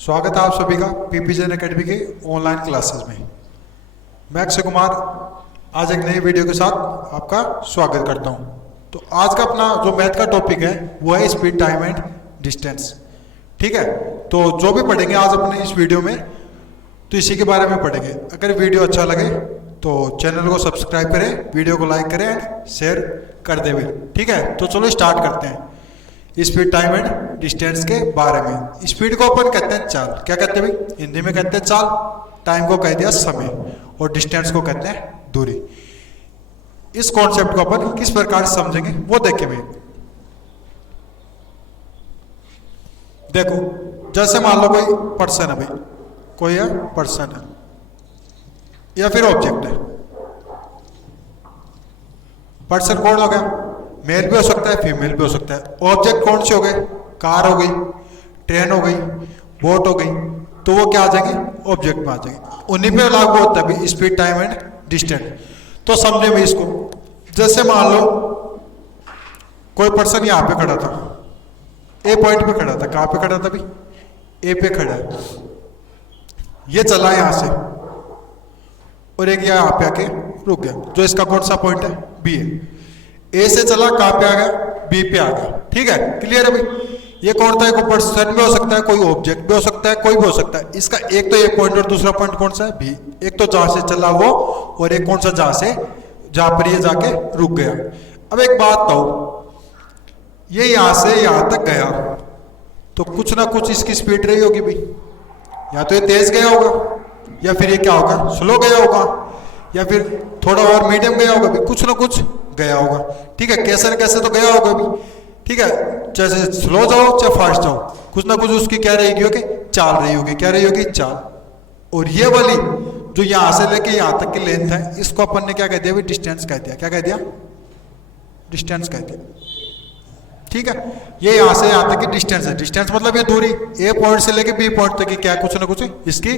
स्वागत है आप सभी का पीपीजन एकेडमी के ऑनलाइन क्लासेस में। मैं अक्षय कुमार आज एक नई वीडियो के साथ आपका स्वागत करता हूं। तो आज का अपना जो मैथ का टॉपिक है वो है स्पीड, टाइम एंड डिस्टेंस। ठीक है, तो जो भी पढ़ेंगे आज अपने इस वीडियो में तो इसी के बारे में पढ़ेंगे। अगर वीडियो अच्छा लगे तो चैनल को सब्सक्राइब करें, वीडियो को लाइक करें, शेयर कर दें भी। ठीक है, तो चलो स्टार्ट करते हैं स्पीड, टाइम एंड डिस्टेंस के बारे में। स्पीड को अपन कहते हैं चाल, क्या कहते हैं भाई, हिंदी में कहते हैं चाल। टाइम को कह दिया समय और डिस्टेंस को कहते हैं दूरी। इस कॉन्सेप्ट को अपन किस प्रकार से समझेंगे वो देखें भाई। देखो, जैसे मान लो कोई पर्सन है भाई, कोई है पर्सन है या फिर ऑब्जेक्ट है। पर्सन कौन हो गया, मेल भी हो सकता है, फीमेल भी हो सकता है। ऑब्जेक्ट कौन से हो गए, कार हो गई, ट्रेन हो गई, बोट हो गई, तो वो क्या आ जाएंगे, ऑब्जेक्ट में आ जाएंगे। उन्हीं पे लागू होता है स्पीड, टाइम एंड डिस्टेंस। तो समझे भाई इसको। जैसे मान लो कोई पर्सन यहाँ पे खड़ा था, ए पॉइंट पे खड़ा था। कहाँ पे खड़ा था भाई, ए पे खड़ा है। ये चला यहां से और एक यहाँ पे आके रुक गया, जो इसका कौन सा पॉइंट है, बी है। ए से चला, कहां पे आ गया, बी पे आ गया। ठीक है, क्लियर है भाई। ये कौन था, कोई पर्सन भी हो सकता है, कोई ऑब्जेक्ट भी हो सकता है, कोई भी हो सकता है। इसका एक तो ये पॉइंट और दूसरा पॉइंट कौन सा है, बी। एक तो जहां से चला वो और एक कौन सा, जहां पर ये जाके रुक गया। अब एक बात बताओ, ये यहां से यहां तक गया तो कुछ ना कुछ इसकी स्पीड रही होगी भाई। या तो ये तेज गया होगा या फिर ये क्या होगा, स्लो गया होगा, या फिर थोड़ा और मीडियम गया होगा भी, कुछ ना कुछ गया होगा। ठीक है, कैसे न कैसे तो गया होगा भी। ठीक है, जैसे स्लो जाओ चाहे फास्ट जाओ, कुछ ना कुछ उसकी क्या रहेगी होगी, चाल रही होगी। क्या रही होगी, चाल। और ये वाली जो यहां से लेके यहां तक की लेंथ है, इसको अपन ने क्या कह दिया, डिस्टेंस कह दिया। क्या कह दिया, डिस्टेंस कह दिया। ठीक है, ये यहां से यहां तक की डिस्टेंस है। डिस्टेंस मतलब ये दूरी, ए पॉइंट से लेके बी पॉइंट तक की क्या है, कुछ ना कुछ इसकी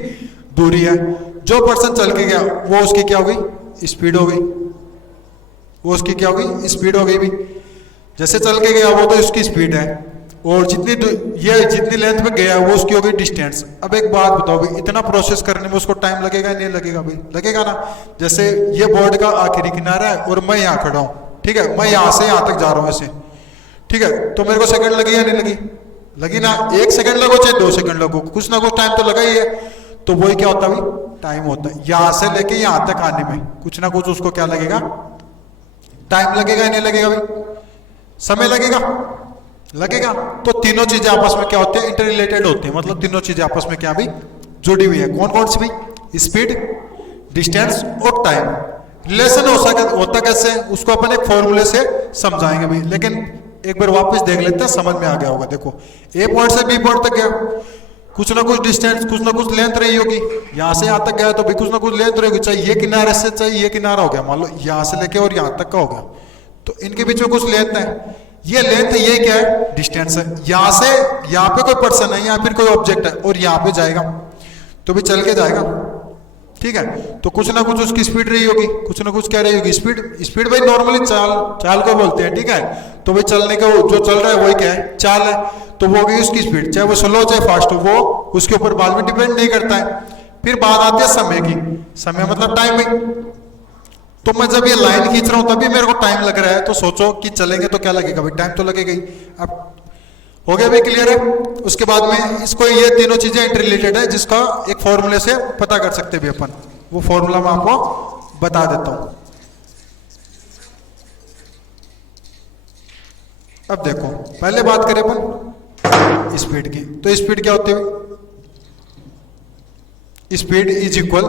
दूरी है। जो पर्सन चल के गया वो उसकी क्या हो गई, स्पीड हो गई। वो उसकी क्या हो गई, स्पीड हो गई भी। जैसे चल के गया वो तो उसकी स्पीड है, और जितनी लेंथ में गया वो उसकी हो गई डिस्टेंस। अब एक बात बताओ भाई, इतना प्रोसेस करने में उसको टाइम लगेगा नहीं लगेगा भाई, लगेगा ना। जैसे ये बोर्ड का आखिरी किनारा है और मैं यहाँ खड़ा हूँ। ठीक है, मैं यहाँ से यहाँ तक जा रहा हूँ ऐसे। ठीक है, तो मेरे को सेकंड लगी या नहीं लगी, लगी ना। 1 सेकंड लगो चाहे 2 सेकंड लगो, कुछ ना कुछ टाइम तो लगा ही है। तो वही क्या होता है भाई, टाइम होता है। यहां से लेके यहां तक आने में कुछ ना कुछ उसको क्या लगेगा, टाइम लगेगा या नहीं लगेगा भाई, समय लगेगा, लगेगा। तो तीनों चीजें आपस में क्या होती है, इंटर रिलेटेड होती है। मतलब तीनों चीजें आपस में क्या भी जुड़ी हुई है। कौन कौन सी भाई, स्पीड, डिस्टेंस और टाइम। रिलेशन होता कैसे, उसको अपन एक फॉर्मूले से समझाएंगे भाई। लेकिन एक बार वापस देख लेते हैं, समझ में आ गया होगा। देखो, ए पॉइंट से बी पॉइंट तक गया, कुछ ना कुछ डिस्टेंस, कुछ ना कुछ लेंथ रही होगी। यहां से यहां तक गया तो भी कुछ ना कुछ लेंथ रहेगी। चाहे ये किनारे से, चाहे ये किनारा हो गया, मान लो यहां से लेके और यहां तक का हो गया, तो इनके बीच में कुछ लेंथ है। ये लेंथ, ये क्या है, डिस्टेंस है। यहां से यहां पे कोई पर्सन है या फिर कोई ऑब्जेक्ट है और यहां पे जाएगा तो भी चल के जाएगा। ठीक है, तो कुछ ना कुछ उसकी स्पीड रही होगी, कुछ ना कुछ क्या रही होगी, स्पीड भाई नॉर्मली चाल को बोलते हैं। ठीक है, तो भाई चलने का जो चल रहा है वही क्या है, चाल है। तो वो होगी उसकी स्पीड, चाहे वो स्लो चाहे फास्ट हो, वो उसके ऊपर बाद में डिपेंड नहीं करता है। फिर बात आती है समय की। समय मतलब टाइम भाई। तो मैं जब ये लाइन खींच रहा हूं तभी मेरे को टाइम लग रहा है, तो सोचो कि चलेंगे तो क्या लगेगा भाई, टाइम तो लगेगा ही। अब हो गया भाई, क्लियर है। उसके बाद में इसको, ये तीनों चीजें इंटर रिलेटेड है, जिसका एक फॉर्मूले से पता कर सकते भी अपन। वो फॉर्मूला मैं आपको बता देता हूं। अब देखो, पहले बात करें अपन स्पीड की, तो स्पीड क्या होती है, speed is equal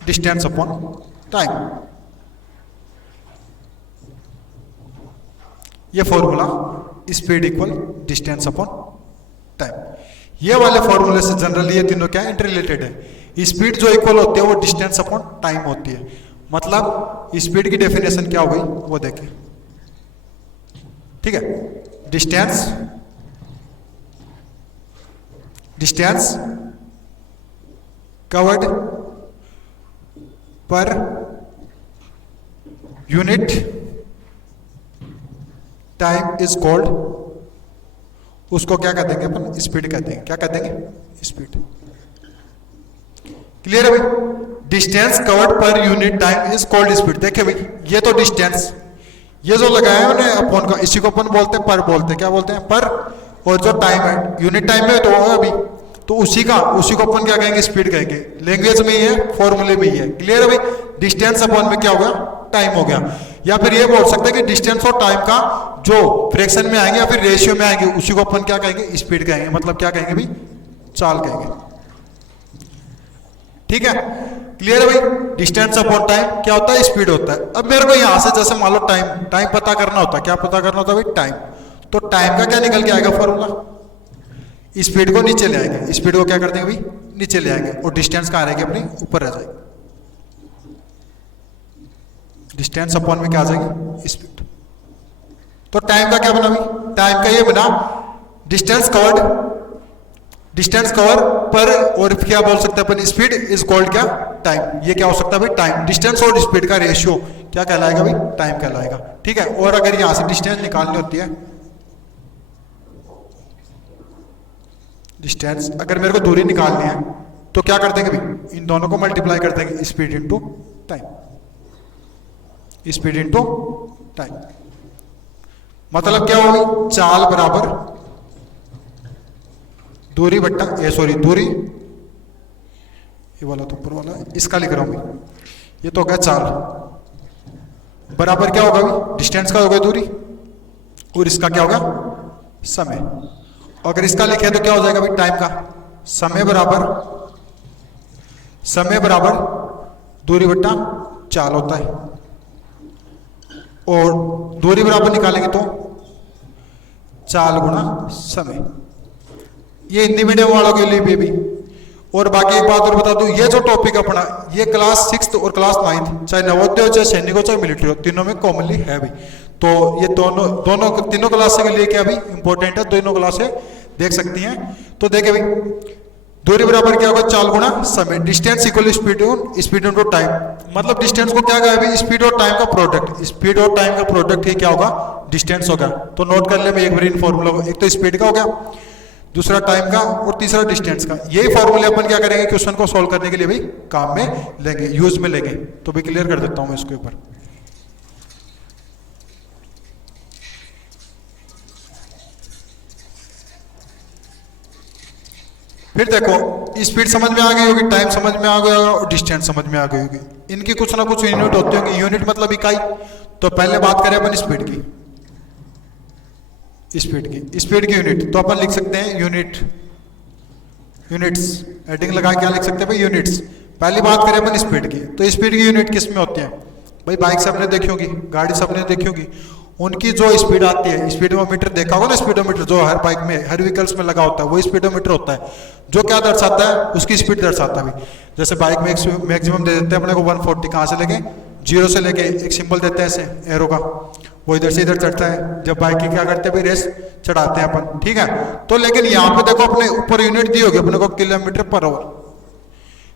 distance upon time. ये formula, speed equal distance upon time, ये वाले फॉर्मूले से जनरली ये तीनों क्या इंटर रिलेटेड है। स्पीड जो इक्वल होती है वो डिस्टेंस अपॉन टाइम होती है। मतलब स्पीड की डेफिनेशन क्या हो गई वो देखें। ठीक है, distance covered per unit time is called उसको क्या कह देंगे अपन, स्पीड कह देंगे। क्या कह देंगे, स्पीड। क्लियर है भाई। Distance covered per unit time is called speed. देखिए भाई, ये तो डिस्टेंस, ये जो लगाया है मैंने अपन का, इसी को अपन बोलते हैं पर, बोलते हैं क्या बोलते हैं, पर। और जो टाइम है यूनिट टाइम में तो होगा अभी, तो उसी को अपन क्या कहेंगे, स्पीड कहेंगे। लैंग्वेज में ही है, फॉर्मूले में ही है। क्लियर है भाई। डिस्टेंस अपॉन में क्या हो गया, टाइम हो गया। या फिर ये बोल सकते हैं कि डिस्टेंस और टाइम का जो फ्रैक्शन में आएंगे या फिर रेशियो में आएंगे, उसी को अपन क्या कहेंगे, स्पीड कहेंगे। मतलब क्या कहेंगे भाई, चाल कहेंगे। ठीक है, क्लियर है भाई। डिस्टेंस अपॉन टाइम क्या होता है, स्पीड होता है। अब मेरे को यहां से जैसे मान लो टाइम पता करना होता है, क्या पता करना होता है भाई, टाइम। तो टाइम का क्या निकल के आएगा फॉर्मूला, स्पीड को नीचे ले आएंगे। स्पीड को क्या कर देंगे भाई, नीचे ले आएंगे। और डिस्टेंस कहां रहेगी अपनी, ऊपर रह जाएगी। डिस्टेंस अपॉन में क्या आ जाएगी, स्पीड। तो टाइम का क्या बना भाई, टाइम का ये बना डिस्टेंस कवर पर, और क्या बोल सकते हैं अपन, स्पीड इज कॉल्ड क्या, टाइम। ये क्या हो सकता है भाई, टाइम। डिस्टेंस और स्पीड का रेशियो क्या कहलाएगा भाई, टाइम कहलाएगा। ठीक है। और अगर यहां से डिस्टेंस निकालनी होती है, डिस्टेंस अगर मेरे को दूरी निकालनी है तो क्या कर देंगे भाई, इन दोनों को मल्टीप्लाई कर देंगे, speed into time, speed into time. मतलब क्या होगी, चाल बराबर दूरी बट्टा दूरी, ये वाला तो ऊपर वाला, इसका लिख रहा हूं मैं, ये तो हो गया चाल, बराबर क्या होगा भाई, डिस्टेंस का होगा दूरी, और इसका क्या होगा, समय। अगर इसका लिखे तो क्या हो जाएगा भाई, टाइम का। समय बराबर दूरी बट्टा चाल होता है। और दूरी बराबर निकालेंगे तो चाल गुणा समय। ये हिंदी मीडियम वालों के लिए भी। और बाकी एक बात और बता दूं, ये जो टॉपिक अपना, ये क्लास 6th और क्लास 9th, चाहे नवोदय हो, चाहे सैनिक हो, चाहे मिलिट्री हो, तीनों में कॉमनली है भी। तो ये तीनों क्लास के लिए क्या भी इंपॉर्टेंट है, दोनों क्लासें देख सकती हैं। तो देखे भाई, दूरी बराबर क्या होगा, चाल गुणा समय। Distance equal speed into time. मतलब डिस्टेंस को क्या कहा भाई, स्पीड और टाइम का प्रोडक्ट। स्पीड और टाइम का प्रोडक्ट ही क्या होगा, डिस्टेंस होगा। तो नोट कर ले मैं एक बार इन फॉर्मूला, एक तो स्पीड का हो गया, दूसरा टाइम का, और तीसरा डिस्टेंस का। यही फॉर्मूले अपन क्या करेंगे, क्वेश्चन को सॉल्व करने के लिए भाई काम में लेंगे, यूज में लेंगे। तो भी क्लियर कर देता हूं मैं इसके ऊपर। फिर देखो, स्पीड समझ में आ गई होगी, टाइम समझ में आ गया होगा, और डिस्टेंस समझ में आ गई होगी। इनकी कुछ ना कुछ यूनिट होती होगी। यूनिट मतलब इकाई। तो पहले बात करें अपन स्पीड की, स्पीड की यूनिट। तो अपन लिख सकते हैं यूनिट्स, हेडिंग लगा क्या लिख सकते हैं भाई, यूनिट्स। पहली बात करें अपन स्पीड की, तो स्पीड की यूनिट किस में होती है भाई, बाइक सबने देखी होगी, गाड़ी सबने देखी होगी, उनकी जो स्पीड आती है, स्पीडोमीटर देखा होगा ना, स्पीडोमीटर जो हर बाइक में, हर व्हीकल्स में लगा होता है, वो स्पीडोमीटर होता है, जो क्या दर्शाता है, उसकी स्पीड दर्शाता है। जैसे बाइक में मैक्सिमम दे देते हैं अपने को 140, कहाँ से लेके, 0 से लेके एक सिंबल देते हैं ऐसे एरो का, वो इधर से इधर चढ़ता है। जब बाइक की क्या करते हैं भाई, रेस चढ़ाते हैं अपन, ठीक है। तो लेकिन यहाँ पे देखो अपने ऊपर यूनिट दी होगी अपने को, kilometre per our,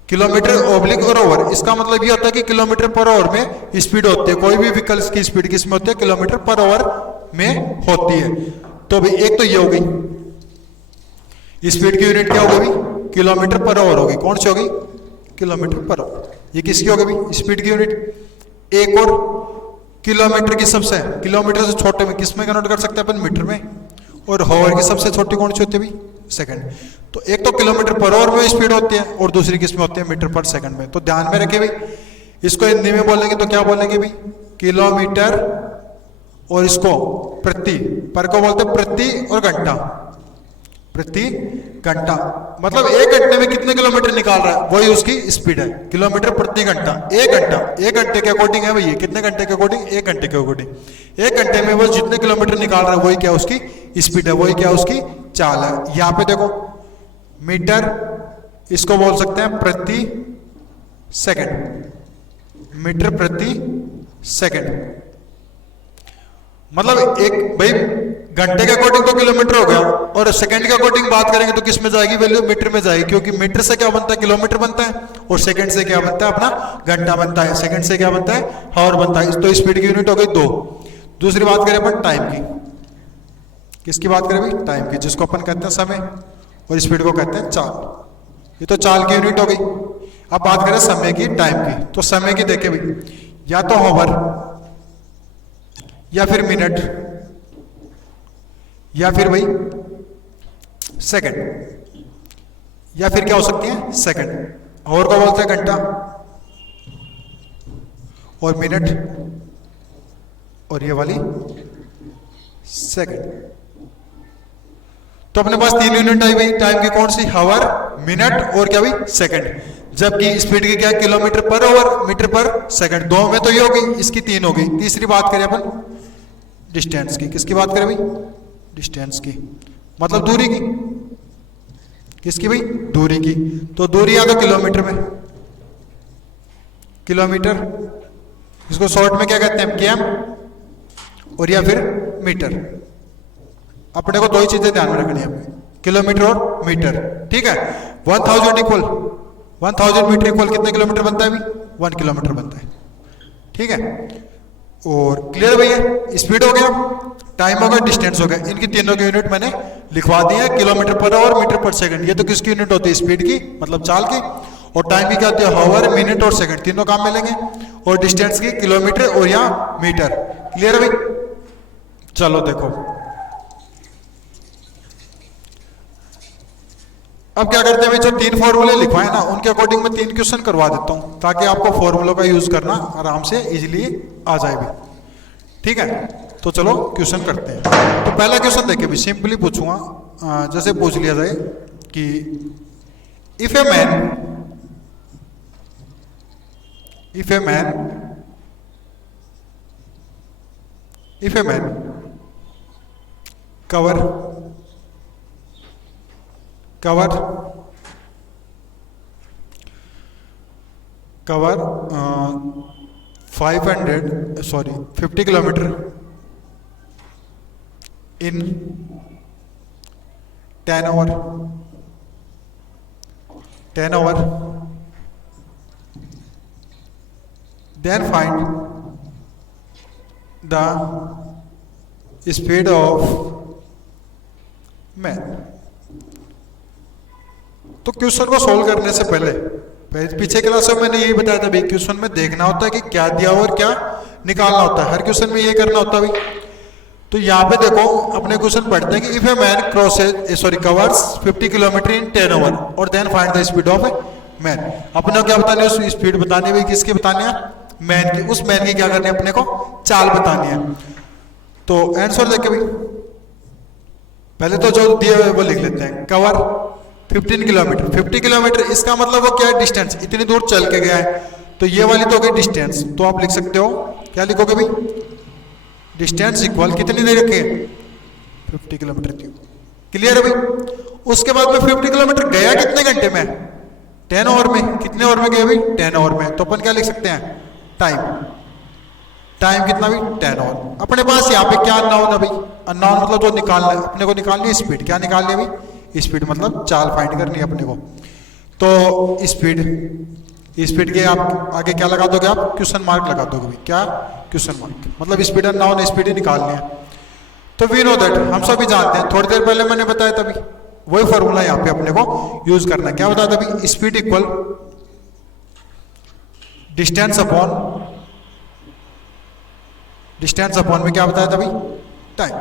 kilometre oblique और ओवर। इसका मतलब ये होता है कि किलोमीटर पर आवर में स्पीड होती है, कोई भी व्हीकल्स की स्पीड किस में होती है, किलोमीटर पर आवर में होती है। तो भाई एक तो ये हो गई, स्पीड की यूनिट क्या होगी भाई, किलोमीटर पर आवर होगी। कौन सी होगी, किलोमीटर पर आवर। ये किसकी होगी भाई, स्पीड की यूनिट। एक और किलोमीटर की सबसे, किलोमीटर से छोटे में किस में कन्वर्ट कर सकते हैं अपन, मीटर में। और हॉवर की सबसे छोटी कौन सी होती है भाई, सेकंड। तो एक तो किलोमीटर पर आवर में स्पीड होती है, और दूसरी किस में होती है, मीटर पर सेकंड में। तो ध्यान में रखिए भाई, इसको हिंदी में बोलेंगे तो क्या बोलेंगे भाई, किलोमीटर, और इसको प्रति, पर को बोलते हैं प्रति, और घंटा, प्रति घंटा। मतलब एक घंटे में कितने किलोमीटर निकाल रहा है, वही उसकी स्पीड है, किलोमीटर प्रति घंटा। एक घंटे के अकॉर्डिंग है भैया, कितने घंटे के अकॉर्डिंग, एक घंटे के अकॉर्डिंग। एक घंटे में वो जितने किलोमीटर निकाल रहा है वही क्या उसकी स्पीड है, वही क्या उसकी चाल है। यहाँ पे देखो मीटर, इसको बोल सकते हैं प्रति सेकंड, मीटर प्रति सेकंड। मतलब एक भाई घंटे के अकॉर्डिंग तो किलोमीटर हो गया, और सेकंड के अकॉर्डिंग बात करेंगे तो किस में जाएगी वैल्यू, मीटर में जाएगी। क्योंकि मीटर से क्या बनता है, किलोमीटर बनता है, और सेकंड से क्या बनता है अपना, घंटा बनता है। सेकंड से क्या बनता है, हावर बनता है। तो स्पीड की यूनिट हो गई 2। दूसरी बात करें अपन टाइम की, किसकी बात करें भाई? टाइम की, जिसको अपन कहते हैं समय और स्पीड को कहते हैं चाल। ये तो चाल की यूनिट हो गई। अब बात करें समय की, टाइम की। तो समय की देखे भाई, या तो हॉवर, या फिर मिनट, या फिर भाई सेकंड, या फिर क्या हो सकती है? सेकंड। हॉवर को बोलते हैं घंटा, और मिनट, और ये वाली सेकंड। तो अपने पास 3 यूनिट आई भाई टाइम की। कौन सी? हावर, मिनट और क्या भाई? सेकंड। जबकि स्पीड की क्या? Kilometre per hour, metre per second. दो में तो ये हो गई, इसकी 3 हो गई। तीसरी बात करें अपन डिस्टेंस की। किसकी बात करें भाई? डिस्टेंस की, मतलब दूरी की। किसकी भाई? दूरी की। तो दूरी या तो किलोमीटर में, किलोमीटर, इसको शॉर्ट में क्या कहते हैं? केएम, और या फिर मीटर। अपने को 2 ही चीजें ध्यान में रखनी है, किलोमीटर और मीटर। ठीक है। 1000 इक्वल 1000 मीटर इक्वल कितने किलोमीटर बनता है भाई? 1 किलोमीटर बनता है। ठीक है। और क्लियर भैया? स्पीड हो गया, टाइम हो गया, डिस्टेंस हो गया। इनकी तीनों की यूनिट मैंने लिखवा दी है, kilometre per hour, metre per second. ये तो किसकी यूनिट होती है? स्पीड की, मतलब चाल की। और टाइम की क्या होती है? हावर, मिनट और सेकंड, तीनों काम मिलेंगे। और डिस्टेंस की किलोमीटर और या मीटर। क्लियर है भाई? चलो देखो, अब क्या करते हैं भाई, जो 3 फॉर्मूले लिखवाए ना, उनके अकॉर्डिंग मैं 3 क्वेश्चन करवा देता हूं, ताकि आपको फॉर्मूलों का यूज करना आराम से इजीली आ जाए भी। ठीक है। तो चलो क्वेश्चन करते हैं। तो पहला क्वेश्चन देखिए भी, सिंपली पूछूंगा, जैसे पूछ लिया जाए कि if a man cover 50 kilometre in 10 hour, then find the speed of man। तो क्वेश्चन को सोल्व करने से पहले पीछे क्लास में मैंने यही बताया था भाई, क्वेश्चन में देखना होता है कि क्या दिया और क्या निकालना होता है। हर क्वेश्चन में ये करना होता है भाई। तो यहाँ पे देखो, अपने क्वेश्चन पढ़ते हैं कि if a man covers 50 kilometre in 10 hour और then find the speed of a man. अपने को क्या बतानी है? उस स्पीड बतानी है भाई। किसकी बतानी है? मैन की। उस मैन की क्या करनी है? अपने को चाल बतानी है। तो आंसर देखे भाई, पहले तो जो दिए हुए वो लिख लेते हैं। कवर 15 किलोमीटर, 50 किलोमीटर, इसका मतलब वो क्या है? डिस्टेंस, इतनी दूर चल के गया है। तो ये वाली तो हो गई डिस्टेंस। तो आप लिख सकते हो, क्या लिखोगे भाई? डिस्टेंस इक्वल कितनी देर रखी है? 50 किलोमीटर की। क्लियर है भाई? उसके बाद में 50 किलोमीटर गया कितने घंटे में? 10 आवर में। कितने आवर में गया भाई? 10 आवर में। तो अपन क्या लिख सकते हैं? टाइम कितना भी? 10 आवर। अपने पास यहाँ पे क्या अननोन है भाई? अननोन मतलब जो निकालना है अपने को, निकालनी है स्पीड। क्या निकालनी है भाई? स्पीड, मतलब चाल फाइंड करनी है अपने को। तो स्पीड के आप आगे क्या लगा दोगे? आप क्वेश्चन मार्क लगा दोगे भाई। क्या? क्वेश्चन मार्क, मतलब स्पीड अननोन है, स्पीड ही निकालनी है। तो वी नो दैट, हम सभी जानते हैं। थोड़ी देर पहले मैंने बताया था भाई, वही फॉर्मूला यहाँ पे अपने को यूज करना है। क्या बताया था भाई? स्पीड इक्वल डिस्टेंस अपॉन में क्या बताया था भाई? टाइम।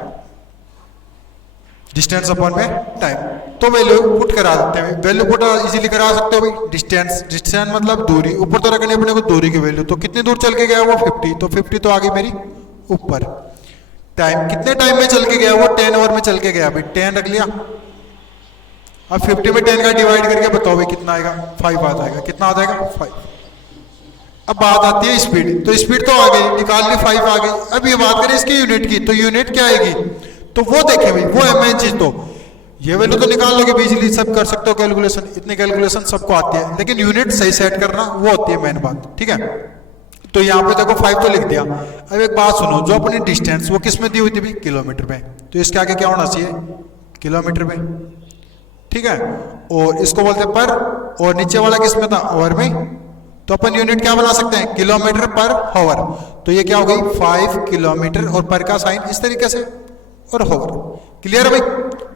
डिस्टेंस अपॉन में टाइम। तो वैल्यू पुट करा देते हैं। वैल्यू पुट इजीली करा सकते हो भाई। डिस्टेंस मतलब दूरी, ऊपर तो रखनी अपने को दूरी की वैल्यू। तो कितनी दूर चल के गया वो? 50। तो 50 तो आ गई मेरी ऊपर। टाइम, कितने टाइम में चल के गया वो? 10 आवर में चल के गया भाई। 10 रख लिया। अब 50 में 10 का डिवाइड करके बताओ भाई कितना आएगा? 5 आ जाएगा। कितना आ जाएगा? 5। अब बात आती है स्पीड। तो स्पीड तो आ गई, निकाल ली, 5 आ गई। अब ये बात करें इसकी यूनिट की, तो यूनिट क्या आएगी? तो वो देखें भाई, वो है मेन चीज। तो ये वैल्यू तो निकाल लोगे बिजली, सब कर सकते हो कैलकुलेशन, इतनी कैलकुलेशन सबको आती है, लेकिन यूनिट सही सेट करना वो होती है मेन बात। ठीक है। तो यहाँ पे देखो 5 तो लिख दिया। अब एक बात सुनो, जो अपनी डिस्टेंस वो किस में दी हुई थी भाई? किलोमीटर में। तो इसके आगे क्या होना चाहिए? किलोमीटर में। ठीक है। और इसको बोलते हैं पर, और नीचे वाला किस में था? आवर में। तो अपन यूनिट क्या बना सकते हैं? Kilometre per our. तो ये क्या हो गई? 5 किलोमीटर, और पर का साइन इस तरीके से, और होवर। क्लियर है भाई?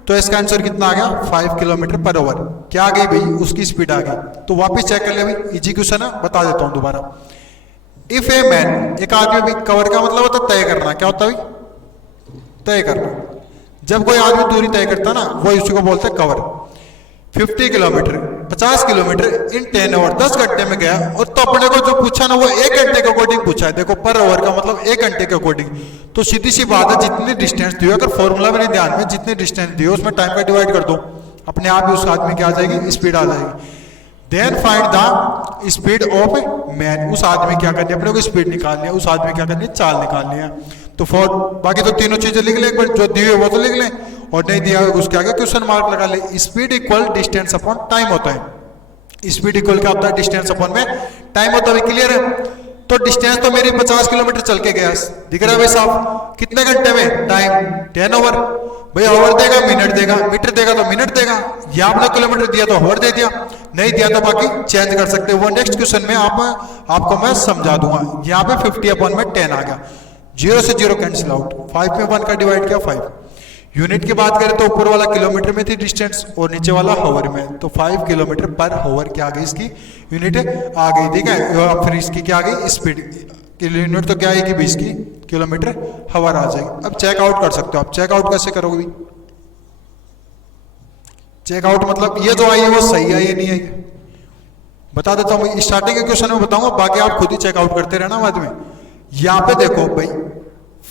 तो इसका आंसर कितना आ गया 5 किलोमीटर पर आवर। क्या आ गई भाई? उसकी स्पीड आ गई। तो वापस चेक कर ले भाई, इजी क्वेश्चन है, बता देता हूं दोबारा। इफ ए मैन, एक आदमी भी, कवर का मतलब होता है तय करना। क्या होता है भाई? तय करना। जब कोई आदमी दूरी तय करता ना, वो उसी को बोलते हैं cover. 50 kilometre, 50 kilometre in 10 hour, 10 घंटे में गया। और तो अपने को जो पूछा ना वो 1 घंटे के अकॉर्डिंग पूछा है। देखो पर आवर का मतलब 1 घंटे के अकॉर्डिंग। तो सीधी सी बात है, जितनी डिस्टेंस दी हो, अगर फॉर्मूला में नहीं ध्यान में, जितनी डिस्टेंस दी हो उसमें टाइम का डिवाइड कर दो, अपने आप ही उस आदमी की आ जाएगी, स्पीड आ जाएगी। Then find the speed of man. उस आदमी क्या करनी है, अपने को स्पीड निकालनी है, उस आदमी क्या करनी है, चाल निकालनी है। तो फॉर बाकी तो तीनों चीजें लिख ले, एक बार जो दी हुई वो तो लिख लें, और नहीं दिया हुआ उसके आगे क्वेश्चन मार्क लगा ले। Speed equal distance upon time होता है। स्पीड इक्वल क्या होता है? डिस्टेंस अपॉन में टाइम होता है। क्लियर है? तो डिस्टेंस तो मेरी 50 किलोमीटर चल के गया, दिख रहा है भाई साहब? कितने घंटे में? Time 10 hour. भाई आवर देगा, मिनट देगा, मीटर देगा तो मिनट देगा। या आपने किलोमीटर दिया तो आवर दे दिया, नहीं दिया तो बाकी चेंज कर सकते हो। वो नेक्स्ट क्वेश्चन में आपको मैं समझा दूंगा। यहाँ पे 50 अपॉन में 10 आ गया, 0 से 0 कैंसिल आउट। 5 में 1 का डिवाइड किया 5। यूनिट की बात करें तो ऊपर वाला किलोमीटर में थी डिस्टेंस, और नीचे वाला हावर में। तो 5 किलोमीटर पर हावर क्या आ गई? इसकी यूनिट आ गई। ठीक है? फिर इसकी क्या आ गई? स्पीड। यूनिट तो क्या आएगी भी इसकी? किलोमीटर हावर आ जाएगी। अब चेकआउट कर सकते हो आप। चेकआउट कैसे करोगे भी? चेकआउट मतलब ये जो आई है वो सही है ये नहीं आई, बता देता हूँ। स्टार्टिंग के क्वेश्चन में बताऊंगा, बाकी आप खुद ही चेकआउट करते रहना बाद में। यहाँ पे देखो भाई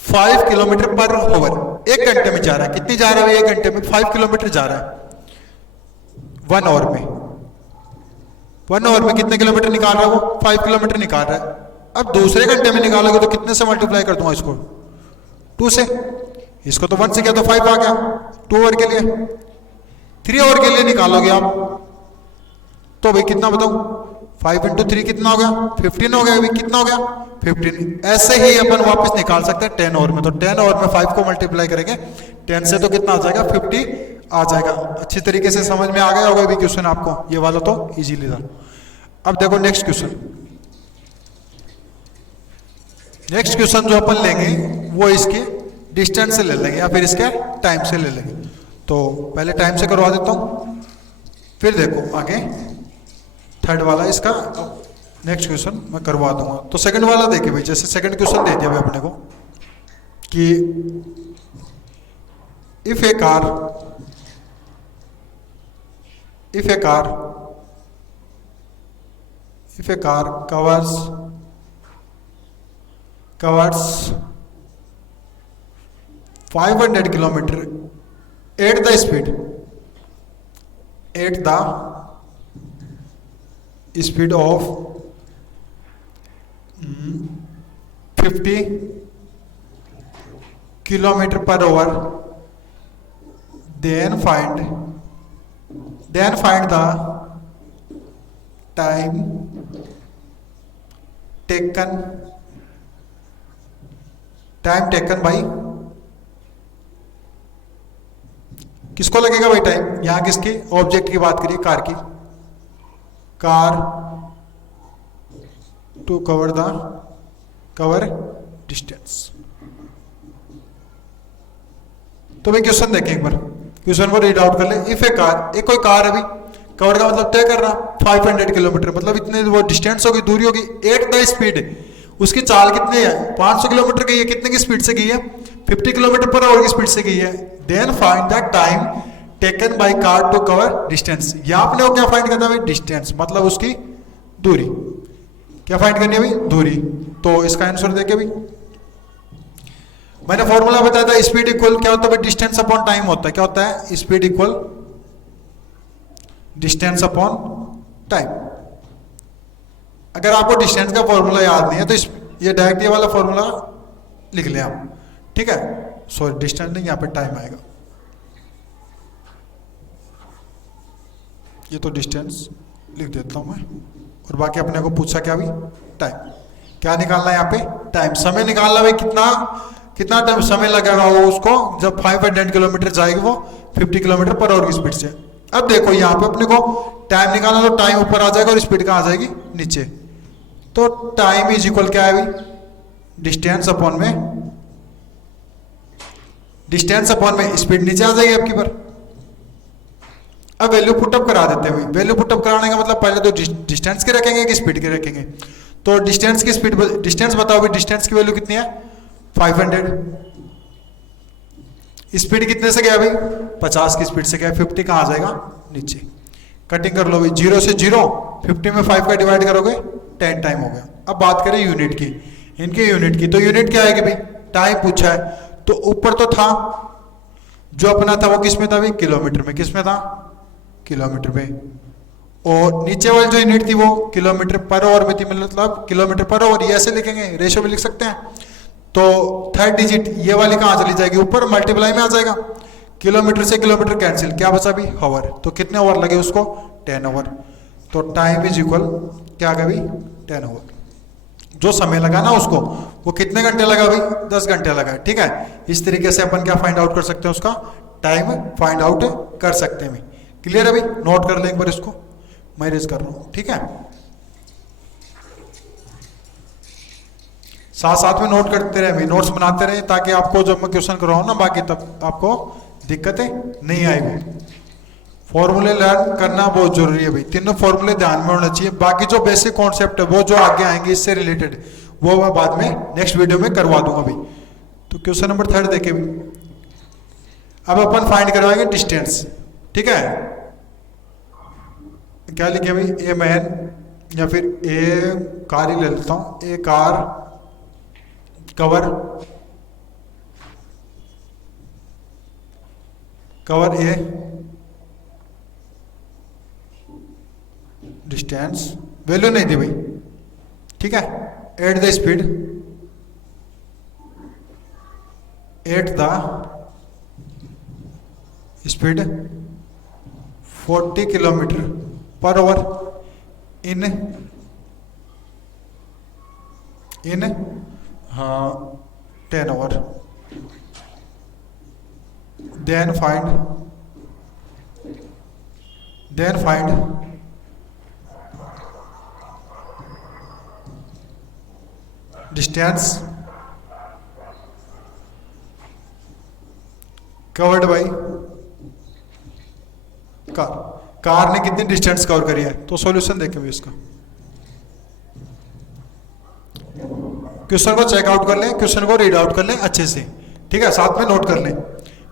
5 किलोमीटर पर आवर, 1 घंटे में जा रहा है। कितनी जा रहा है? 1 घंटे में 5 किलोमीटर जा रहा है। 1 आवर में, 1 आवर में कितने किलोमीटर निकाल रहा है वो? 5 किलोमीटर निकाल रहा है। अब दूसरे घंटे में निकालोगे तो कितने से मल्टीप्लाई कर दूंगा इसको? 2 से। इसको तो 1 से किया तो 5 आ गया 2 आवर के लिए। 3 आवर के लिए निकालोगे आप तो भाई कितना बताऊं? 5 इंटू 3 कितना हो गया? 15 हो गया। अभी कितना हो गया? 15। ऐसे ही अपन वापस निकाल सकते हैं 10 आवर में। तो 10 आवर में 5 को मल्टीप्लाई करेंगे 10 से तो कितना आ जाएगा? 50 आ जाएगा। अच्छी तरीके से समझ में आ गया होगा अभी क्वेश्चन आपको, ये वाला तो इजीली था। अब देखो नेक्स्ट क्वेश्चन। नेक्स्ट क्वेश्चन जो अपन लेंगे वो इसके डिस्टेंस से ले लेंगे या फिर इसके टाइम से ले लेंगे। तो पहले टाइम से करवा देता हूं, फिर देखो आगे थर्ड वाला इसका नेक्स्ट क्वेश्चन मैं करवा दूंगा। तो सेकंड वाला देखिए भाई, जैसे सेकंड क्वेश्चन दे दिया भाई अपने को कि if A car covers 500 kilometer at the speed of 50 kilometer per hour, then find the time taken by, किसको लगेगा भाई टाइम? यहां किसकी? ऑब्जेक्ट की बात करिए, कार की। Car to cover distance. तो भाई क्वेश्चन देखें एक बार, क्वेश्चन को रीड आउट कर ले। इफ ए कार, एक कोई कार अभी कवर का मतलब तय कर रहा 500 किलोमीटर, मतलब इतने वो डिस्टेंस होगी, दूरी होगी। एट द स्पीड, उसकी चाल कितनी है? 500 किलोमीटर गई है। कितने की स्पीड से गई है? 50 किलोमीटर पर आवर की स्पीड से गई है। Then find the time taken by car to cover distance. यहां आपने वो क्या फाइंड करना है? डिस्टेंस मतलब उसकी दूरी। क्या फाइंड करनी है भाई? दूरी। तो इसका आंसर देखे भाई, मैंने फॉर्मूला बताया था, स्पीड इक्वल क्या होता है भाई? डिस्टेंस अपॉन टाइम होता है। क्या होता है? Speed equal distance upon time. अगर आपको डिस्टेंस का फॉर्मूला याद नहीं है तो ये डायरेक्ट ये वाला फॉर्मूला लिख लें आप, ठीक है? सॉरी डिस्टेंस नहीं, यहाँ पे टाइम आएगा। ये तो डिस्टेंस लिख देता हूं मैं, और बाकी अपने को पूछा क्या भी? टाइम। क्या निकालना है यहाँ पे? टाइम। समय निकालना भाई, कितना टाइम समय लगेगा वो उसको जब 500 किलोमीटर जाएगी वो 50 किलोमीटर पर आवर की स्पीड से। अब देखो यहाँ पे अपने को टाइम निकालना, तो टाइम ऊपर आ जाएगा और स्पीड कहाँ आ जाएगी? नीचे। तो टाइम इज इक्वल क्या है भाई? डिस्टेंस अपॉन में डिस्टेंस अपॉन में स्पीड नीचे आ जाएगी आपकी पर। अब वैल्यू पुटअप करा देते हैं भाई। वैल्यू पुटअप कराने का मतलब पहले तो डिस्टेंस के रखेंगे कि स्पीड के रखेंगे। तो डिस्टेंस की स्पीड, डिस्टेंस बताओ भाई, डिस्टेंस की वैल्यू कितनी है 500। स्पीड कितने से गया भाई 50 की स्पीड से गया। 50 कहाँ आ जाएगा नीचे। कटिंग कर लो भाई, 0 से 0, 50 में 5 का डिवाइड करोगे 10 टाइम हो गया। अब बात करें यूनिट की, इनके यूनिट की, तो यूनिट क्या आएगी भाई, टाइम पूछा है तो ऊपर तो था जो अपना था वो किस में था भाई, किलोमीटर में। किस में था, किलोमीटर में। और नीचे वाली जो यूनिट थी वो किलोमीटर पर आवर में थी, मतलब किलोमीटर पर आवर। ये ऐसे लिखेंगे, रेशो में लिख सकते हैं। तो थर्ड डिजिट ये वाली कहाँ चली जाएगी, ऊपर मल्टीप्लाई में आ जाएगा। किलोमीटर से किलोमीटर कैंसिल, क्या बचा भी, हावर। तो कितने आवर लगे उसको, 10 आवर। तो टाइम इज इक्वल क्या आ गया भाई, 10 आवर। जो समय लगा ना उसको, वो कितने घंटे लगा भाई, 10 घंटे लगा। ठीक है, इस तरीके से अपन क्या फाइंड आउट कर सकते हैं, उसका टाइम फाइंड आउट कर सकते हैं। क्लियर है भाई, नोट कर ले एक बार इसको, मैं रेज कर रहा हूं। ठीक है, साथ साथ में नोट करते रहे भाई, नोट्स बनाते रहे, ताकि आपको जब मैं क्वेश्चन करवाऊं ना बाकी, तब आपको दिक्कतें नहीं आएगी। फॉर्मूले लर्न करना बहुत जरूरी है भाई, तीनों फॉर्मूले ध्यान में होना चाहिए। बाकी जो बेसिक कॉन्सेप्ट है वो जो आगे आएंगे इससे रिलेटेड, वो मैं बाद में नेक्स्ट वीडियो में करवा दूंगा भाई। तो क्वेश्चन नंबर 3 देखे भाई। अब अपन फाइंड करवाएंगे डिस्टेंस। ठीक है, क्या लिखे भाई, ए मैन, या फिर ए कार ही ले लेता हूं, a car cover a distance, value नहीं दी भाई। ठीक है, at the speed, at the speed 40 kilometre per hour in 10 hour. Then find distance covered by car ने कितनी डिस्टेंस कवर करी है। तो सॉल्यूशन देखें भी इसका, क्वेश्चन को चेकआउट कर लें, क्वेश्चन को रीड आउट कर लें अच्छे से। ठीक है, साथ में नोट कर लें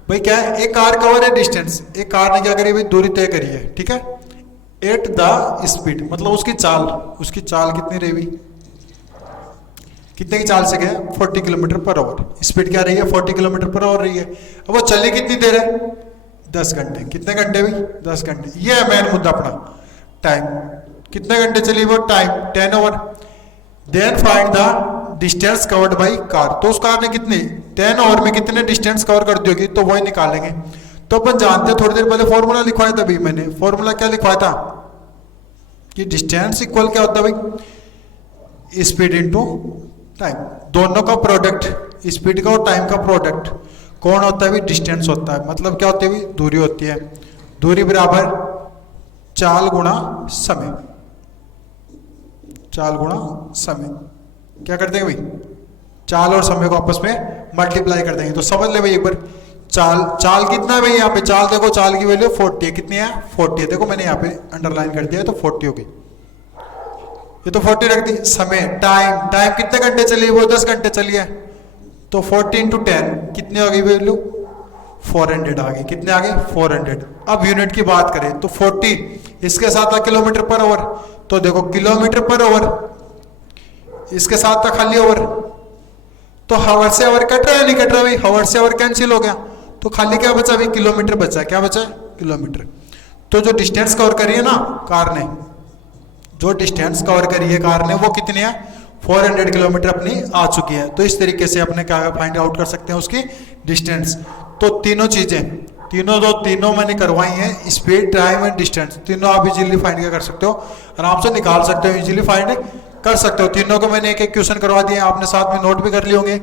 भाई। क्या है, एक कार कवर है डिस्टेंस, एक कार ने क्या करी भाई, दूरी तय करी है। ठीक है, एट द स्पीड मतलब उसकी चाल कितनी रही भाई, कितने की चाल से गया, 40 किलोमीटर पर आवर। स्पीड क्या रही है, 40 किलोमीटर पर आवर रही है। अब वो चली कितनी देर है, 10 घंटे। कितने घंटे भाई, 10 घंटे। ये है मेन मुद्दा अपना, टाइम। कितने घंटे चली वो, time 10 hour. Then find the distance covered by car. तो उस कार ने कितनी 10 आवर में कितने डिस्टेंस कवर कर दी होगी, तो वही निकालेंगे। तो अपन जानते हैं, थोड़ी देर पहले फॉर्मूला लिखवाया था भाई मैंने। फॉर्मूला क्या लिखवाया था कि डिस्टेंस इक्वल क्या होता है भाई, स्पीड इनटू टाइम। दोनों का प्रोडक्ट, स्पीड का और टाइम का प्रोडक्ट कौन होता है भाई, डिस्टेंस होता है। मतलब क्या होती है भाई, दूरी होती है। दूरी बराबर चाल गुणा समय, चाल गुणा समय। क्या करते हैं भाई, चाल और समय को आपस में मल्टीप्लाई कर देंगे। तो समझ ले भाई एक बार, चाल कितना है भाई, यहाँ पे चाल देखो, चाल की वैल्यू 40 है। कितनी है, 40 है। देखो मैंने यहाँ पे अंडरलाइन कर दिया है, तो 40 हो गई। ये तो 40 रख दी। समय, टाइम कितने घंटे चली, वो 10 घंटे चली है। तो 40 इंटू 10 कितनी आ गई वैल्यू, 400 आ गई। कितने आ गई, 400। अब यूनिट की बात करें तो 40 इसके साथ था किलोमीटर पर आवर। तो देखो किलोमीटर पर आवर, इसके साथ था खाली आवर। तो हावर से आवर कट रहा है, नहीं कट रहा भाई, हावर से आवर कैंसिल हो गया। तो खाली क्या बचा भाई, किलोमीटर बचा। क्या बचा, किलोमीटर। तो जो डिस्टेंस कवर करी है ना कार ने, जो डिस्टेंस कवर करी है कार ने, वो कितनी है, 400 किलोमीटर अपनी आ चुकी है। तो इस तरीके से अपने क्या फाइंड आउट कर सकते हैं उसकी डिस्टेंस। तो तीनों चीजें, तीनों मैंने करवाई हैं, स्पीड, टाइम एंड डिस्टेंस। तीनों आप इजीली फाइंड कर सकते हो, आराम से निकाल सकते हो, इजीली फाइंड कर सकते हो। तीनों को मैंने एक एक क्वेश्चन करवा दिए, आपने साथ में नोट भी कर लिए होंगे।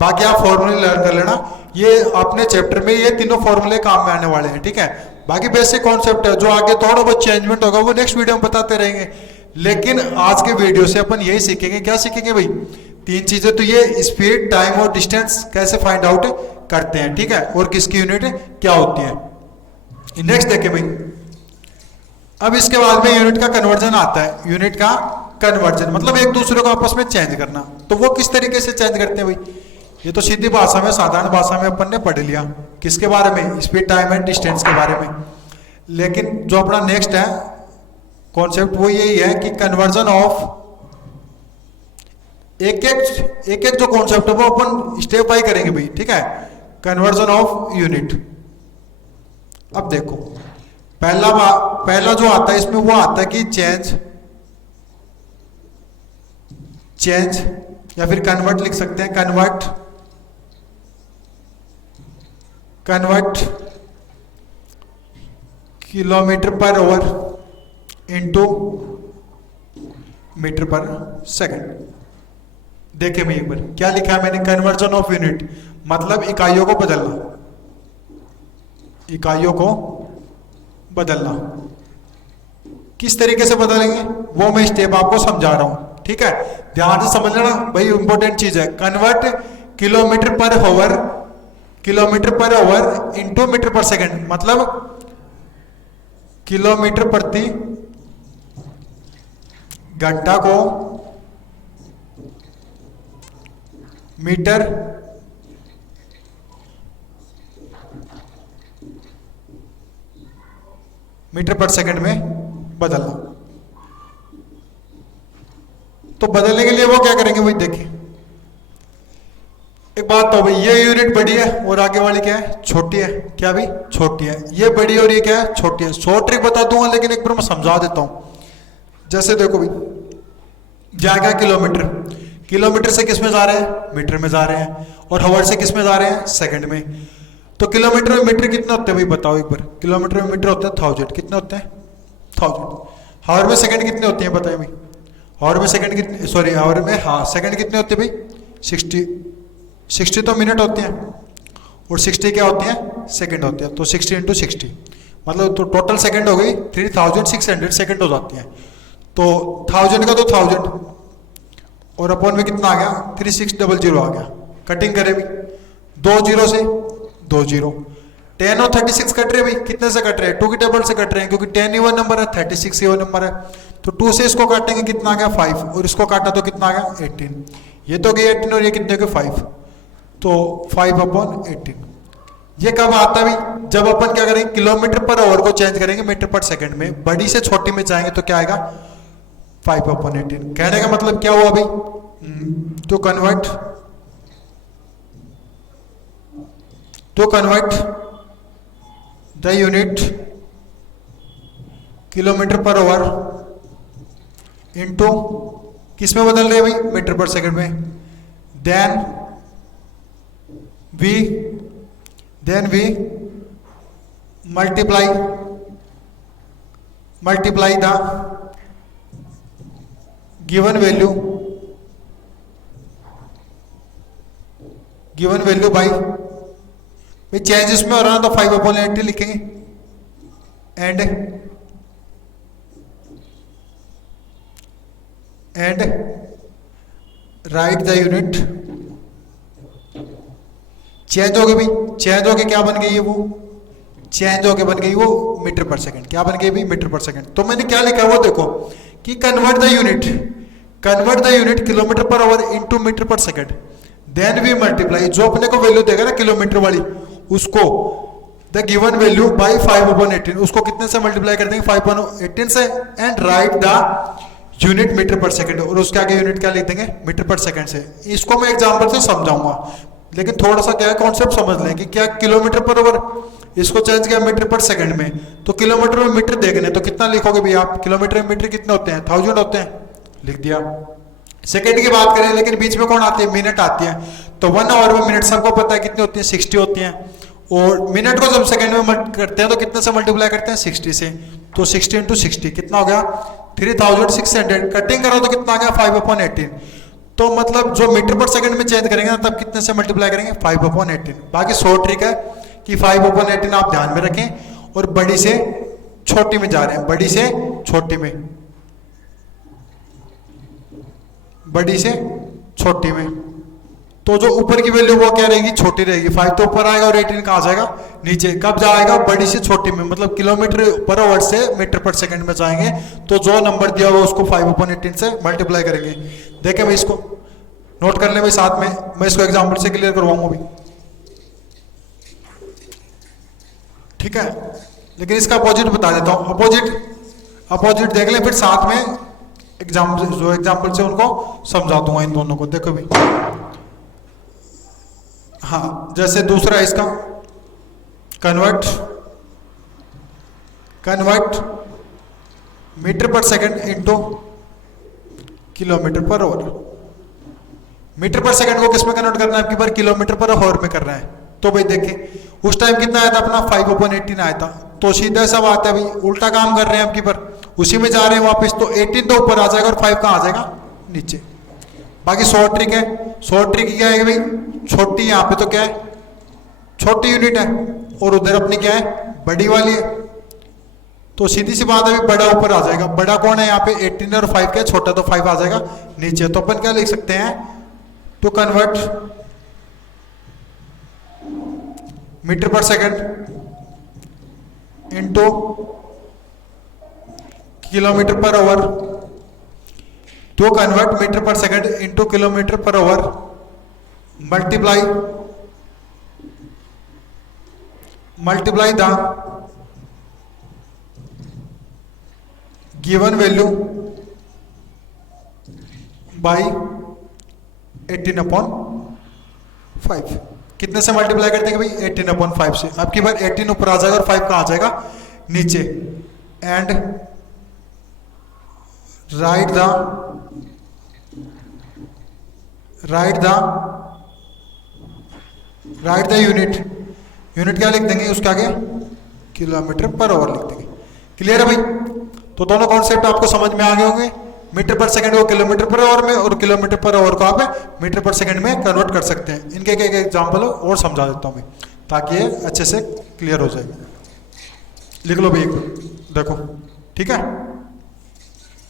बाकी आप फॉर्मूले लर्न कर लेना, ये अपने चैप्टर में ये तीनों फॉर्मूले काम में आने वाले हैं। ठीक है, बाकी बेसिक कॉन्सेप्ट है, जो आगे थोड़ा बहुत चेंजमेंट होगा वो नेक्स्ट वीडियो में बताते रहेंगे। लेकिन आज के वीडियो से अपन यही सीखेंगे। क्या सीखेंगे भाई, 3 चीजें। तो ये स्पीड, टाइम और डिस्टेंस कैसे फाइंड आउट करते हैं, ठीक है, और किसकी यूनिट क्या होती है। नेक्स्ट देखिए भाई, अब इसके बाद में यूनिट का कन्वर्जन आता है। यूनिट का कन्वर्जन मतलब एक दूसरे को आपस में चेंज करना। तो वो किस तरीके से चेंज करते हैं भाई, ये तो सीधी भाषा में, साधारण भाषा में अपन ने पढ़ लिया किसके बारे में, स्पीड, टाइम एंड डिस्टेंस के बारे में। लेकिन जो अपना नेक्स्ट है कॉन्सेप्ट वो यही है कि कन्वर्जन ऑफ एक एक जो कॉन्सेप्ट है वो अपन स्टेप बाय करेंगे भाई, ठीक है। कन्वर्जन ऑफ यूनिट, अब देखो पहला जो आता है इसमें वो आता है कि चेंज या फिर कन्वर्ट लिख सकते हैं, convert kilometre per hour into metre per second. देखिए मैं एक बार क्या लिखा है मैंने, कन्वर्जन ऑफ यूनिट मतलब इकाइयों को बदलना, इकाइयों को बदलना। किस तरीके से बदलेंगे वो मैं स्टेप आपको समझा रहा हूं, ठीक है, ध्यान से समझ लेना भाई, इंपॉर्टेंट चीज है। Convert kilometre per hour into metre per second मतलब किलोमीटर प्रति घंटा को मीटर पर सेकंड में बदलना। तो बदलने के लिए वो क्या करेंगे भाई, देखिए एक बात तो भाई, ये यूनिट बड़ी है और आगे वाली क्या है, छोटी है। क्या भाई, छोटी है। ये बड़ी और ये क्या है, छोटी है। शॉर्ट ट्रिक बता दूंगा लेकिन एक बार मैं समझा देता हूं। जैसे देखो भाई, जाएगा किलोमीटर से किस में जा रहे हैं, मीटर में जा रहे हैं, और हावर से किस में जा रहे हैं, सेकंड में। तो किलोमीटर में मीटर कितने होते हैं भाई बताओ एक बार, किलोमीटर में मीटर होते हैं 1000, कितने होते हैं 1000। हावर में सेकंड कितने होते हैं बताइए भाई, हावर में सेकंड कितने, सॉरी हावर में, हाँ सेकंड कितने होते हैं भाई 60 तो मिनट होते हैं, और 60 क्या होते हैं, सेकंड होते हैं। तो 60 इंटू 60 मतलब तो टोटल सेकंड हो गई 3600 सेकंड हो जाती हैं। तो 1000 का तो 1000 और अपॉन में कितना आ गया 3600 आ गया। कटिंग करें भी 2 0 से 2 0, 10 और 36 कट रहे भाई, कितने से कट रहे हैं, 2 की टेबल से कट रहे हैं, क्योंकि 10 इवन नंबर है, 36 इवन नंबर है। तो 2 से इसको काटेंगे कितना आ गया 5, और इसको काटा तो कितना आ गया 18। ये तो गई 18 और ये कितने के 5, तो 5/18। ये कब आता है भाई, जब अपन क्या करेंगे, किलोमीटर पर आवर को चेंज करेंगे मीटर पर सेकंड में, बड़ी से छोटी में जाएंगे तो क्या आएगा 5/18। कहने का मतलब क्या हुआ भाई, तो convert the unit kilometre per hour into किस में बदल रहे हैं भाई, मीटर पर सेकंड में। Then we multiply the given value by, भाई चेंज इसमें हो रहा है तो 5/80 लिखेंगे, and write the unit. Change हो गई भाई, चेंज हो गई क्या बन गई है वो, चेंज हो गई बन गई वो मीटर पर सेकंड। क्या बन गई भाई, मीटर पर सेकंड। तो मैंने क्या लिखा वो देखो कि convert the unit kilometre per hour into metre per second, then we multiply, जो अपने को वैल्यू देगा ना किलोमीटर वाली, उसको द गिवन वैल्यू बाई 5/18, उसको कितने से मल्टीप्लाई कर देंगे 5/18 से, and write the unit metre per second, और उसके आगे यूनिट क्या लिख देंगे मीटर पर सेकंड से। इसको मैं एग्जांपल से समझाऊंगा, लेकिन थोड़ा सा क्या है कॉन्सेप्ट समझ लें कि क्या किलोमीटर पर आवर, इसको चेंज किया मीटर पर सेकंड में, तो किलोमीटर में मीटर देखने तो कितना लिखोगे भैया आप, किलोमीटर में मीटर कितने होते हैं 1000 होते हैं, लिख दिया। सेकंड की बात करें लेकिन बीच में कौन आती है, मिनट आती है। तो 1 आवर में मिनट सबको पता है कितनी होती है 60 होती हैं, और मिनट को जब सेकंड में करते हैं तो कितने से मल्टीप्लाई करते हैं 60 से। तो 60 इंटू 60 कितना हो गया 3600। कटिंग करो तो कितना आ गया 5/18। तो मतलब जो मीटर पर सेकंड में चेंज करेंगे ना तब कितने से मल्टीप्लाई करेंगे 5/18। बाकी शॉर्ट ट्रिक है कि 5/18 आप ध्यान में रखें, और बड़ी से छोटी में जा रहे हैं, बड़ी से छोटी में, बड़ी से छोटी में। तो जो ऊपर की वैल्यू वो क्या रहेगी, छोटी रहेगी। 5 तो ऊपर आएगा और 18 कहाँ जाएगा, नीचे। कब जाएगा, बड़ी से छोटी में, मतलब किलोमीटर पर आवर से मीटर पर सेकंड में जाएंगे। तो जो नंबर दिया हुआ उसको 5/18 से मल्टीप्लाई करेंगे। देखें भाई, इसको नोट कर लें भाई साथ में, मैं इसको एग्जाम्पल से क्लियर करवाऊंगा भाई, ठीक है। लेकिन इसका अपोजिट बता देता हूं। अपोजिट देख लें, फिर साथ में एग्जाम्पल से उनको समझा दूंगा इन दोनों को। देखो भाई, हाँ, जैसे दूसरा है इसका, convert metre per second into kilometre per hour. Metre per second को किस में कन्वर्ट करना है, आपकी बार किलोमीटर पर आवर में करना है। तो भाई देखिए, उस टाइम कितना आया था अपना, 5/18 आया था। तो सीधा सब आता है भाई, उल्टा काम कर रहे हैं आपकी पर, उसी में जा रहे हैं वापस। तो 18 तो ऊपर आ जाएगा और 5 कहाँ आ जाएगा, नीचे। बाकी शॉर्ट ट्रिक है। शॉर्ट ट्रिक क्या है भाई, छोटी, यहाँ पे तो क्या है, छोटी यूनिट है, और उधर अपनी क्या है, बड़ी वाली है। तो सीधी सी बात है, बड़ा ऊपर आ जाएगा। बड़ा कौन है यहाँ पे, 18 और 5 क्या है, छोटा, तो 5 आ जाएगा नीचे। तो अपन क्या लिख सकते हैं, to convert metre per second into kilometre per hour, to convert metre per second into kilometre per hour, multiply the given value by 18/5। कितने से मल्टीप्लाई करते हैं भाई, 18/5 से। आपकी बार 18 ऊपर आ जाएगा और 5 कहाँ आ जाएगा, नीचे। एंड राइट द यूनिट क्या लिख देंगे उसके आगे, किलोमीटर पर आवर लिख देंगे। क्लियर है भाई। तो दोनों कॉन्सेप्ट आपको समझ में आ गए होंगे। मीटर पर सेकंड को किलोमीटर पर आवर में, और किलोमीटर पर आवर को आप मीटर पर सेकंड में कन्वर्ट कर सकते हैं। इनके एक एग्जाम्पल और समझा देता हूँ मैं, ताकि ये अच्छे से क्लियर हो जाए। लिख लो भाई एक, देखो, ठीक है।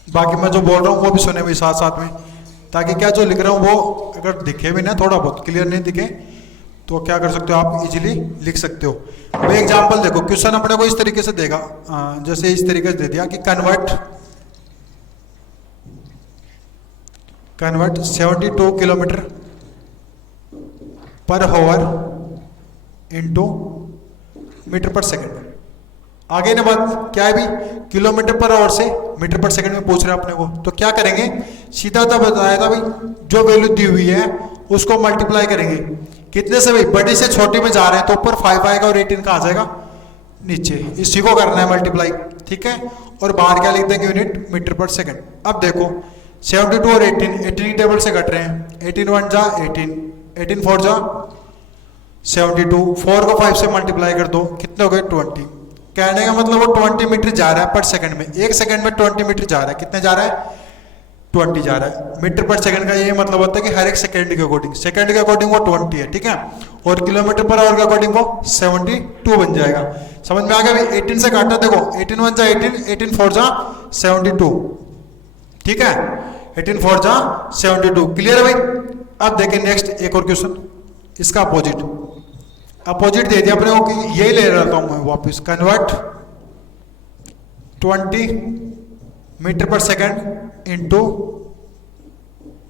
बाकी मैं जो बोल रहा हूँ वो भी सुने भाई साथ साथ में, ताकि क्या जो लिख रहा हूँ वो अगर दिखे भी ना, थोड़ा बहुत क्लियर नहीं दिखे, तो क्या कर सकते हो आप, इजीली लिख सकते हो। भाई एग्जांपल देखो, क्वेश्चन अपने को इस तरीके से देगा, जैसे इस तरीके से दे दिया कि convert 72 kilometre per hour into metre per second. आगे ना बात क्या है भी, किलोमीटर पर आवर से मीटर पर सेकंड में पूछ रहे हैं अपने को। तो क्या करेंगे, सीधा था बताया था भाई, जो वैल्यू दी हुई है उसको मल्टीप्लाई करेंगे। कितने से भाई, बड़ी से छोटी में जा रहे हैं, तो ऊपर 5 आएगा और 18 का आ जाएगा नीचे। इसी को करना है मल्टीप्लाई, ठीक है। और बाहर क्या लिख देंगे, यूनिट मीटर पर सेकंड। अब देखो 72 और 18 की टेबल से घट रहे हैं। 18 1 जा 18, 18 4 जा 72, 4 को 5 से मल्टीप्लाई कर दो, कितने हो गए 20। कहने का मतलब वो 20 मीटर जा रहा है पर सेकंड में। एक सेकंड में 20 मीटर जा रहा है, कितने जा रहा है, 20 जा रहा है। मीटर पर सेकंड का ये मतलब होता है कि हर एक सेकंड के अकॉर्डिंग, वो 20 है, ठीक है। और किलोमीटर पर आवर के अकॉर्डिंग वो 72 बन जाएगा। समझ में आ गया भाई। 18 से काटा, देखो 18 1 जा 18, 18 4 जा 72, ठीक है। 18 4 जा 72, क्लियर है भाई। अब देखें नेक्स्ट एक और क्वेश्चन, इसका अपोजिट दे दिया अपने को, कि यही ले रहा हूं मैं वापस, convert 20 metre per second into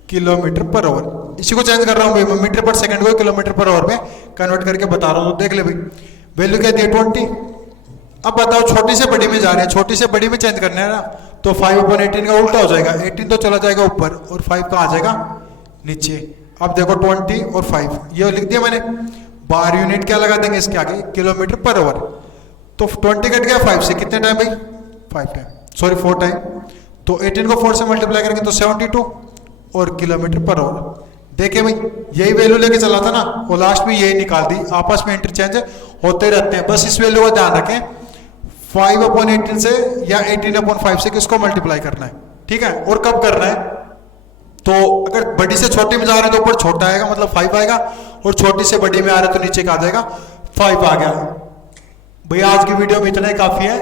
kilometre per our. इसी को चेंज कर रहा हूं भाई मैं, मीटर पर सेकंड को किलोमीटर पर आवर में कन्वर्ट करके बता रहा हूं। तो देख ले भाई, वैल्यू क्या दी है 20। अब बताओ छोटी से बड़ी में जा रहे हैं, छोटी से बड़ी में चेंज करना है ना, तो 5/18 का उल्टा हो जाएगा। 18 तो चला जाएगा ऊपर और 5 कहाँ आ जाएगा, नीचे। अब देखो 20 और 5 ये लिख दिया मैंने। बाहर यूनिट क्या लगा देंगे इसके आगे, किलोमीटर पर आवर। तो 20 कट गया 5 से, कितने टाइम भाई, 5 टाइम, सॉरी 4 टाइम। तो 18 को 4 से मल्टीप्लाई करेंगे तो 72 और किलोमीटर पर आवर। देखिए भाई, यही वैल्यू लेके चला था ना, और लास्ट में यही निकाल दी। आपस में इंटरचेंज होते रहते हैं, बस इस वैल्यू का ध्यान रखें। 5/18 से या 18/5 से किसको मल्टीप्लाई करना है, ठीक है। और कब करना है, तो अगर बड़ी से छोटी में जा रहे हैं तो ऊपर छोटा आएगा, मतलब 5 आएगा, और छोटी से बड़ी में आ रहे हैं तो नीचे का आ जाएगा 5 आ गया। भैया आज की वीडियो में इतना ही काफी है,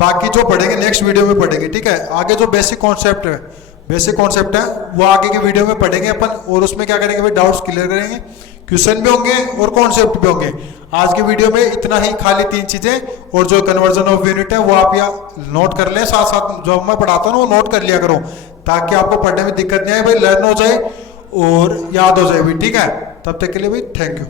बाकी जो पढ़ेंगे नेक्स्ट वीडियो में पढ़ेंगे, ठीक है। आगे जो बेसिक कॉन्सेप्ट है बेसिक कॉन्सेप्ट है, वो आगे की वीडियो में पढ़ेंगे अपन, और उसमें क्या करेंगे भाई, डाउट्स क्लियर करेंगे, क्वेश्चन भी होंगे और कॉन्सेप्ट भी होंगे। आज की वीडियो में इतना ही, खाली 3 चीजें, और जो कन्वर्जन ऑफ यूनिट है वो आप यहाँ नोट कर लें, साथ साथ जो मैं पढ़ाता हूँ वो नोट कर लिया करो, ताकि आपको पढ़ने में दिक्कत नहीं आए भाई, लर्न हो जाए और याद हो जाए भाई। ठीक है, तब तक के लिए भाई थैंक यू।